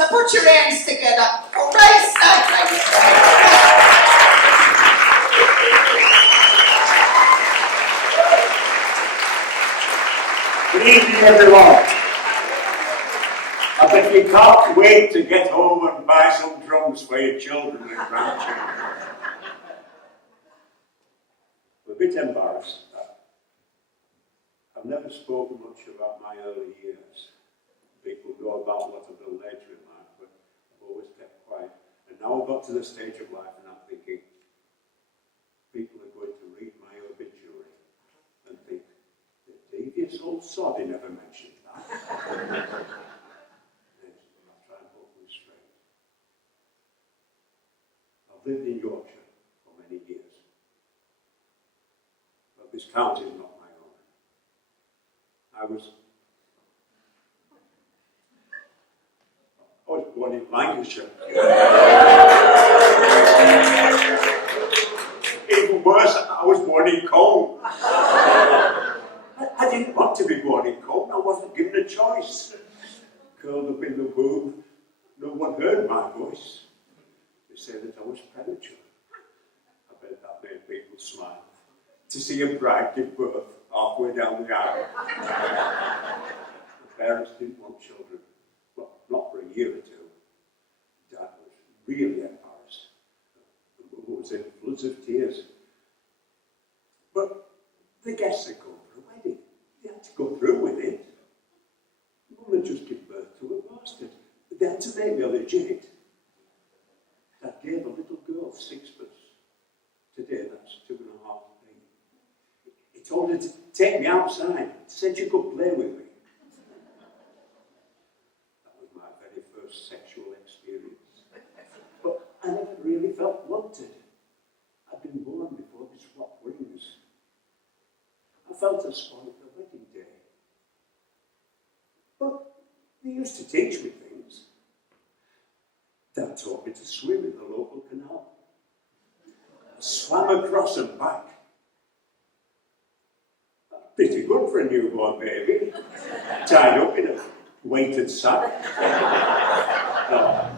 So put your hands together for Ray Snape. Good evening, everyone. I bet you can't wait to get home and buy some drums for your children and grandchildren. I'm a bit embarrassed. I've never spoken much about my early years. People know about what I've done later in life, but I've always kept quiet. And now I've got to the stage of life and I'm thinking, people are going to read my obituary and think, the devious old sod, he never mentioned that. I'll try and put them straight. I've lived in Yorkshire for many years. But this county is not my own. I was born in Lancashire. Even worse, I was born in Combe. I didn't want to be born in Combe. I wasn't given a choice. Curled up in the womb, no one heard my voice. They said that I was premature. I bet that made people smile. To see a bride give birth halfway down the aisle. The parents didn't want children. Well, not for a year or two. Dad was really embarrassed. The mum was in floods of tears. But the guests had come for a wedding. They had to go through with it. Mum had just given birth to a bastard. They had to make me legit. Dad gave a little girl sixpence. Today that's 2.5p. He told her to take me outside. Said she could play with me. That was my very first sexual experience. But I never really felt wanted. I'd been born before they swapped rings. I felt a spot at the wedding day. But they used to teach me things. Dad taught me to swim in the local canal. I swam across and back. Pretty good for a newborn baby. Tied up in a weighted sack. No,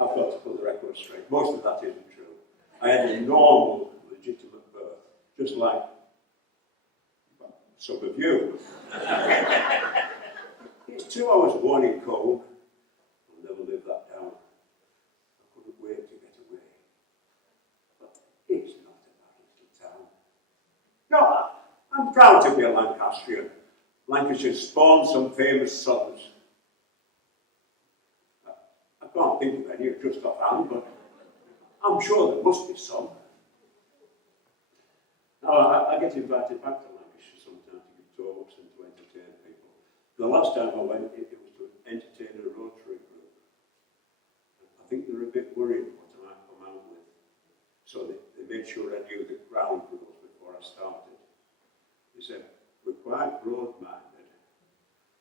I've got to put the record straight. Most of that isn't true. I had a normal, legitimate birth, just like some of you. It's true I was born in Combe. I'll never live that down. I couldn't wait to get away. But it's not a bad little town. No, I'm proud to be a Lancastrian. Lancashire spawned some famous sons. I can't think of any just offhand, but I'm sure there must be some. Now, I get invited back to Lancashire sometimes to give talks and to entertain people. The last time I went, it was to entertain a Rotary group. I think they were a bit worried what I might come out with. So they made sure I knew the ground rules before I started. They said, we're quite broad-minded,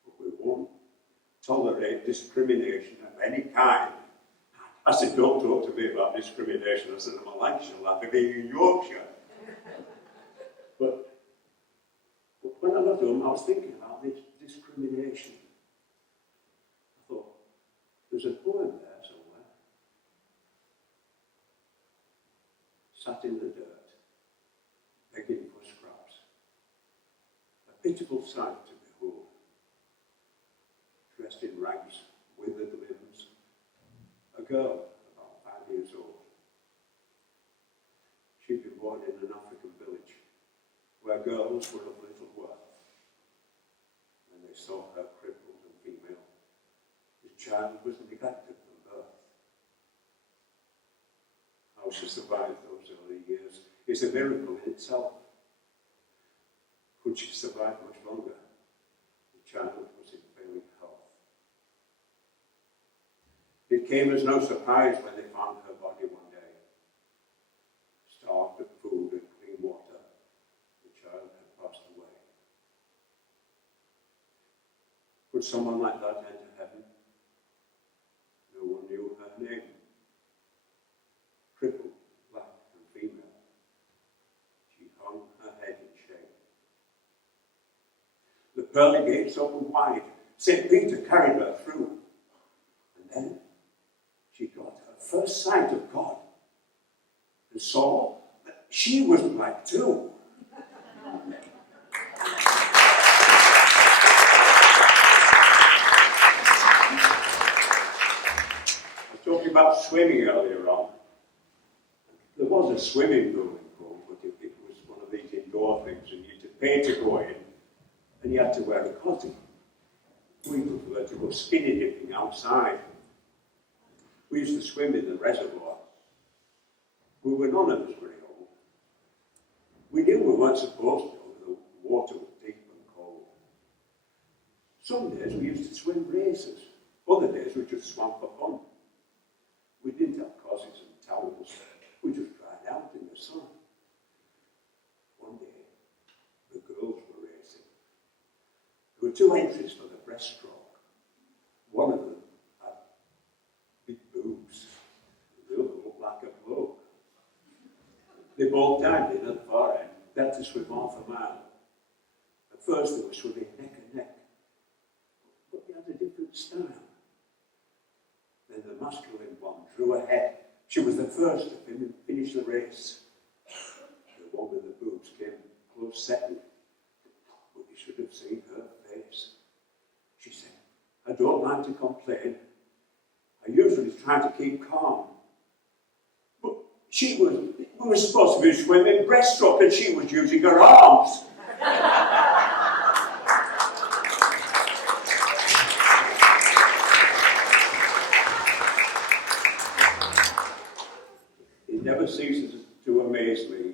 but we won't tolerate discrimination of any kind. I said, don't talk to me about discrimination. I said, I'm a Lancashire lad, I'm being in Yorkshire. But when I got home, I was thinking about this discrimination. I thought, there's a poem there somewhere. Sat in the dirt, begging for scraps. A pitiful sight to behold. Dressed in rags, withered limbs. A girl, about 5 years old. She'd been born in an African village where girls were of little worth. When they saw her crippled and female, the child was neglected from birth. How she survived those early years is a miracle in itself. Could she survive much longer? The child was in failing health. It came as no surprise when they found her body one day. Starved of food and clean water, the child had passed away. Could someone like that enter heaven? No one knew her name. Crippled, black and female, she hung her head in shame. The pearly gates opened wide. St. Peter carried her through. first sight of God and saw that she was black too. I was talking about swimming earlier on. There was a swimming pool in Rome, but it was one of these indoor things, and you had to pay to go in, and you had to wear a costume. We preferred to go skinny dipping outside. We used to swim in the reservoir. We were none of us very old. We knew we weren't supposed to, the water was deep and cold. Some days we used to swim races. Other days we just swam for fun. We didn't have corsets and towels. We just dried out in the sun. One day, the girls were racing. There were two entries for the breaststroke. One of them had big boobs. The other looked like a bloke. They both dived in at the far end. They had to swim half a mile. At first they were swimming neck and neck. But they had a different style. Then the masculine one drew ahead. She was the first to finish the race. The one with the boobs came close second. But you should have seen her face. She said, "I don't like to complain. I usually try to keep calm." But we were supposed to be swimming breaststroke and she was using her arms. It never ceases to amaze me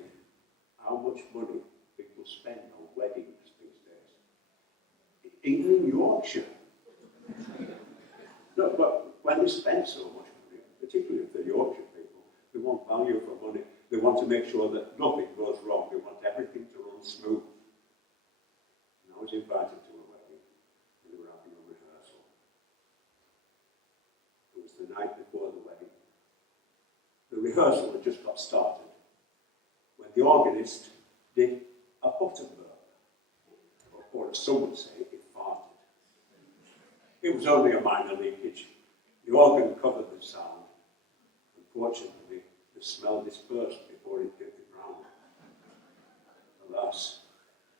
how much money people spend on weddings these days. Even in Yorkshire. No, but when they spend so much money, particularly if they're Yorkshire people, they want value for money. They want to make sure that nothing goes wrong. They want everything to run smooth. And I was invited to a wedding, and they were having a rehearsal. It was the night before the wedding. The rehearsal had just got started when the organist did a button burp, or as some would say, it farted. It was only a minor leakage. The organ covered the sound. Unfortunately, the smell dispersed before it hit the ground. Alas,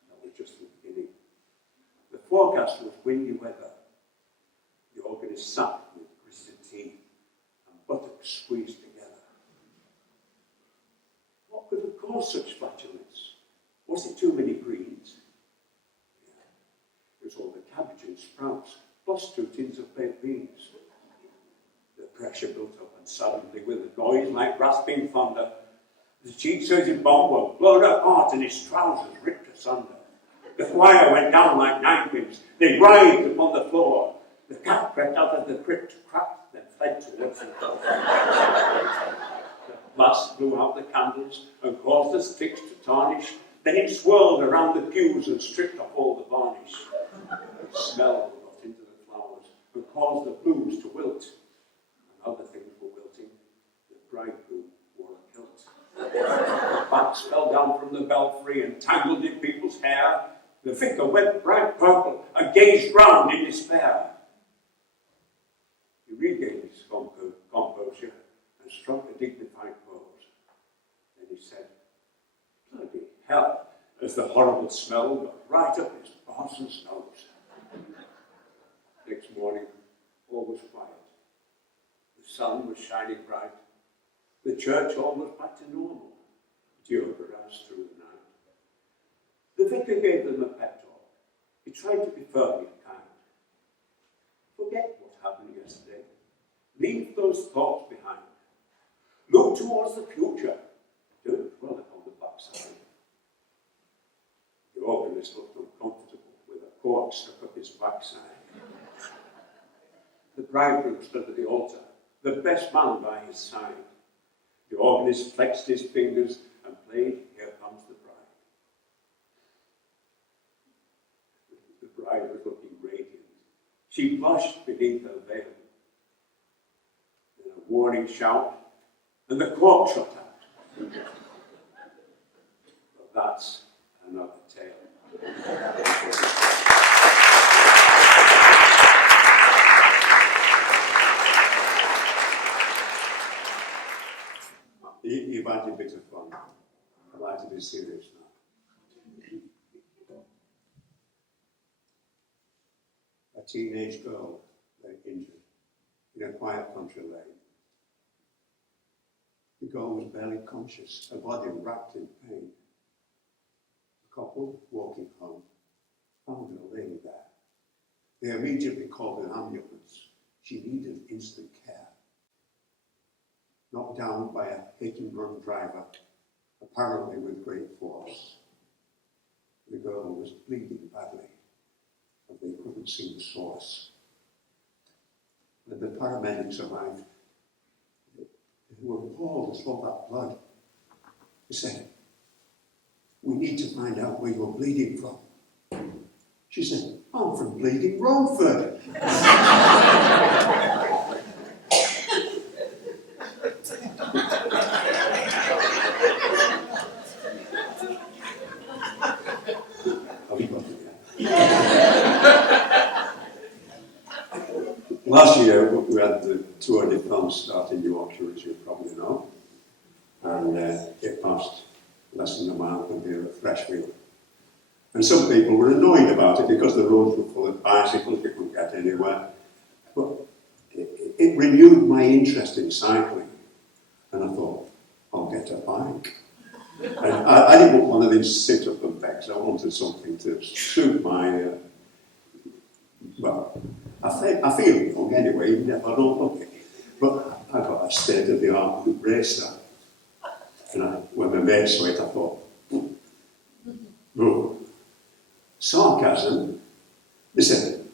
that was just the beginning. The forecast was windy weather. The organist sat with gritted teeth and buttocks squeezed together. What could have caused such flatulence? Was it too many greens? Yeah. It was all the cabbage and sprouts, plus 2 tins of baked beans. The pressure built up, and suddenly, with a noise like rasping thunder, the cheap surgeon bomb was blown apart and his trousers ripped asunder. The choir went down like ninepins. They writhed upon the floor. The cat crept out of the crypt, cracked, then fled towards the door. The blast blew out the candles and caused the sticks to tarnish. Then it swirled around the pews and stripped off all the varnish. The smell got into the flowers and caused the blooms to wilt. And other things were wilting. The bridegroom wore a kilt. The bats fell down from the belfry and tangled in people's hair. The vicar went bright purple and gazed round in despair. He regained his composure and struck a dignified pose. Then he said, "Bloody hell," as the horrible smell got right up his parson's nose. Next morning, all was quiet. The sun was shining bright. The church hall was back to normal. Deodorized through the night. The vicar gave them a pep talk. He tried to be firm and kind. Forget what happened yesterday. Leave those thoughts behind. Look towards the future. Don't dwell upon the backside. The organist looked uncomfortable with a cork stuck up his backside. The bridegroom stood at the altar, the best man by his side. The organist flexed his fingers and played "Here Comes the Bride." The bride was looking radiant. She blushed beneath her veil. Then a warning shout, and the cork shot out. But that's another tale. had your bit of fun. I'd like to be serious now. A teenage girl lay injured in a quiet country lane. The girl was barely conscious, her body wrapped in pain. The couple, walking home, found her laying there. They immediately called an ambulance. She needed instant care. Knocked down by a hit-and-run driver, apparently with great force. The girl was bleeding badly, but they couldn't see the source. When the paramedics arrived, they were appalled to saw that blood. They said, "We need to find out where you're bleeding from." She said, "I'm from bleeding Romford." Last year we had the Tour de France start in Yorkshire, as you probably know, and it passed less than a mile from here at Freshfield. And some people were annoyed about it because the roads were full of bicycles, they couldn't get anywhere. But it renewed my interest in cycling, and I thought, I'll get a bike. And I didn't want one of these sit-up pegs. I wanted something to suit my, well, I feel young anyway, even if I don't look it. But I got a state-of-the-art racer. And when my mate saw it, I thought, oh, sarcasm? They said,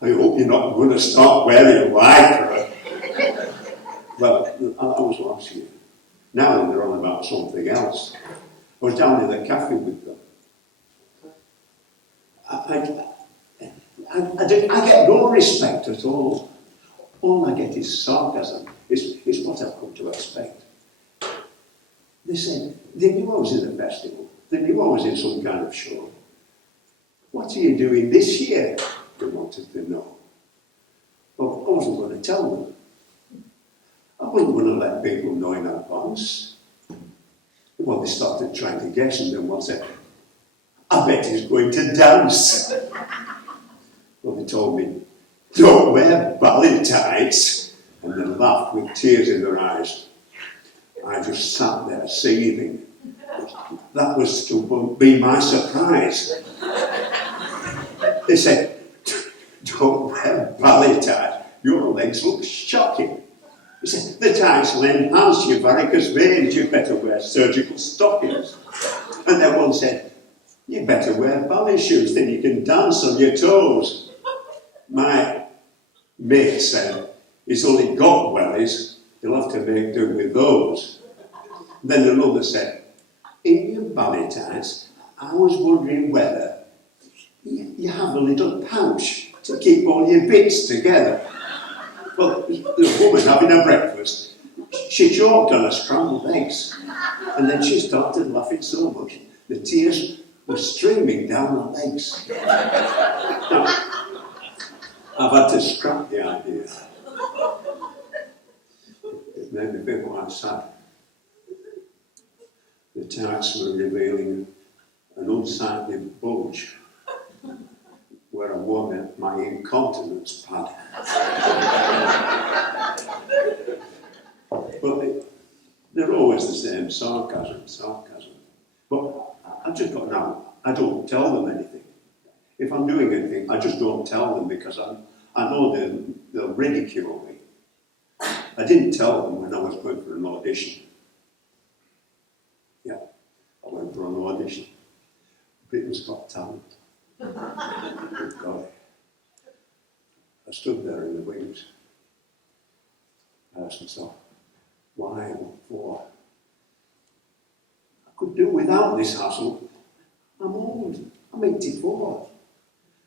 "I hope you're not going to start wearing lycra." Well, that was last year. Now they're on about something else. I was down in the cafe with them. I get no respect at all. All I get is sarcasm. It's what I've come to expect. They said, they knew I was in a festival. They knew I was in some kind of show. "What are you doing this year?" they wanted to know. Well, I wasn't going to tell them. I wasn't going to let people know in advance. Well, they started trying to guess, and then one said, "I bet he's going to dance." Well, they told me, "Don't wear ballet tights," and they laughed with tears in their eyes. I just sat there seething. That was to be my surprise. They said, "Don't wear ballet tights. Your legs look shocking." They said, "The tights will enhance your varicose veins. You better wear surgical stockings." And then one said, "You better wear ballet shoes, then you can dance on your toes." My mate said, "He's only got wellies. He'll have to make do with those." Then another said, "In your ballet tights, I was wondering whether you have a little pouch to keep all your bits together." Well, the woman having her breakfast, she choked on her scrambled eggs, and then she started laughing so much the tears were streaming down her legs. Now, I've had to scrap the idea. It made me a bit quite sad. The tights were revealing an unsightly bulge where I wore my incontinence pad. But they're always the same, sarcasm. But I've just got now, I don't tell them anything. If I'm doing anything, I just don't tell them because I know they'll ridicule me. I didn't tell them when I was going for an audition. Yeah, I went for an audition. Britain's Got Talent. Good God. I stood there in the wings. I asked myself, why? What for? I could do without this hassle. I'm old. I'm 84.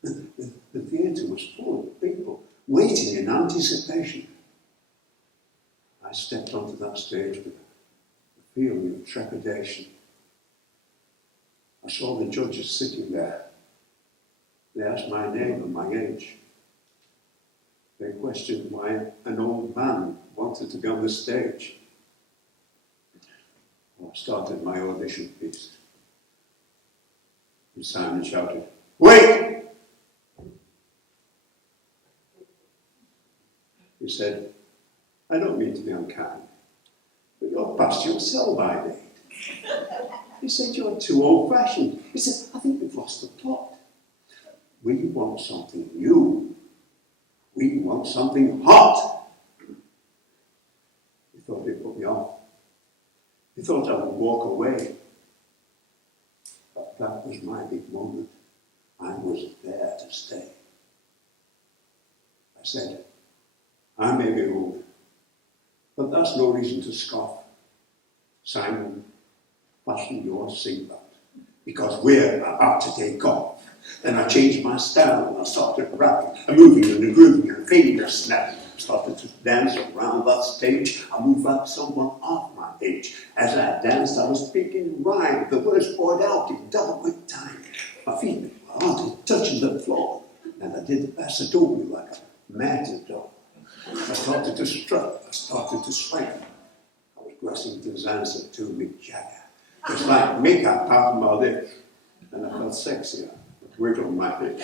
The theatre was full of people waiting in anticipation. I stepped onto that stage with a feeling of trepidation. I saw the judges sitting there. They asked my name and my age. They questioned why an old man wanted to be on the stage. I started my audition piece. And Simon shouted, "Wait!" He said, "I don't mean to be unkind, but you're past your sell-by date." He said, "You're too old-fashioned." He said, "I think we've lost the plot. We want something new. We want something hot." He thought he'd put me off. He thought I would walk away. But that was my big moment. I was there to stay. I said, "I may be old, but that's no reason to scoff. Simon, fasten your seatbelt, because we're about to take off." Then I changed my style and I started rapping and moving and grooving and finger snapping. I started to dance around that stage. I moved like someone half my age. As I danced, I was speaking rhyme. The words poured out in double quick time. My feet were hardly touching the floor. And I did the passadoble like a matador. I started to strut. I started to swing. I was Grassington's answer to Mick Jagger. Just like Mick, I pounded my lips. And I felt sexier. Wiggled my hips.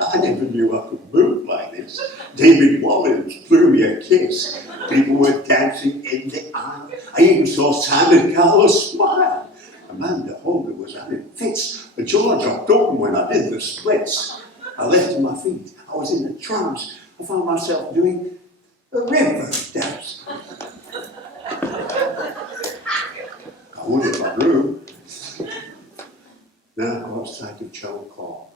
I never knew I could move like this. David Walliams blew me a kiss. People were dancing in the aisle. I even saw Simon Cowell smile. Amanda Holder was having fits. The jaw dropped open when I did the splits. I lifted my feet. I was in a trance. I found myself doing a river dance. I would if I grew. Then I caught sight of Charles Call.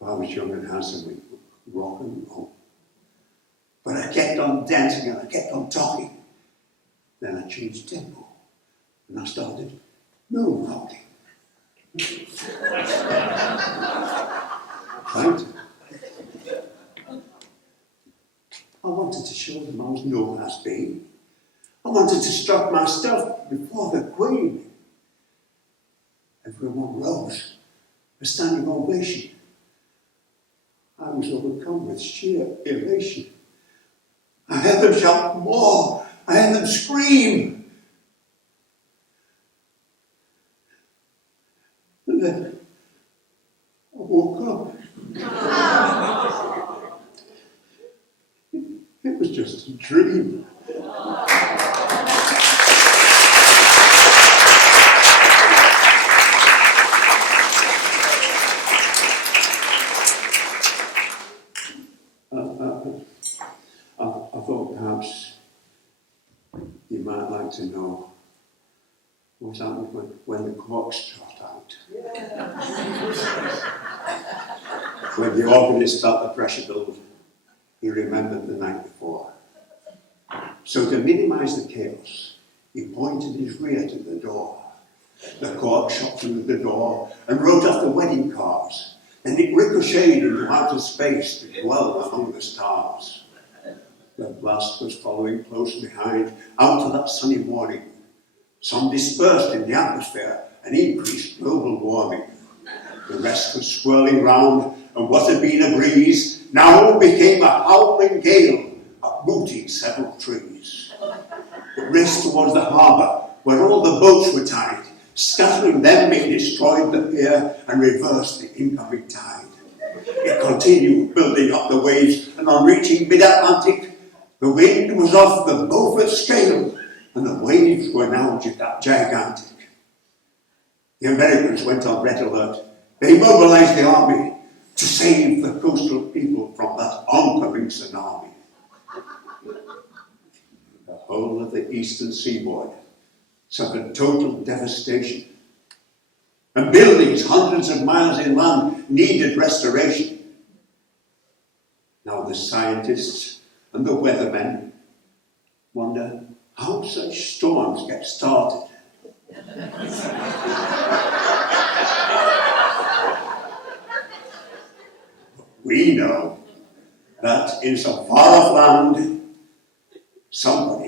If I was young and handsome, we would rock and roll. But I kept on dancing and I kept on talking. Then I changed tempo and I started moonwalking. Right? I wanted to show them I was no has-been. I wanted to strut my stuff before the Queen. Everyone rose, a standing ovation. I was overcome with sheer elation. I heard them shout more. I heard them scream. And then I woke up. It was just a dream. I thought perhaps you might like to know what happens when the corks trot out. When the organist felt the pressure build, he remembered the night before. So to minimise the chaos, he pointed his rear to the door. The cork shot through the door and wrote off the wedding cards. And it ricocheted into outer space to dwell among the stars. The blast was following close behind, out to that sunny morning. Some dispersed in the atmosphere and increased global warming. The rest was swirling round, and what had been a breeze now became a howling gale, uprooting several trees. It raced towards the harbour, where all the boats were tied. Scattering them, it destroyed the pier and reversed the incoming tide. It continued, building up the waves, and on reaching mid-Atlantic, the wind was off the Beaufort scale, and the waves were now gigantic. The Americans went on red alert. They mobilized the army to save the coastal people from that oncoming tsunami. The whole of the eastern seaboard suffered total devastation. And buildings hundreds of miles inland needed restoration. Now the scientists and the weathermen wonder how such storms get started. We know that in some far-off land, somebody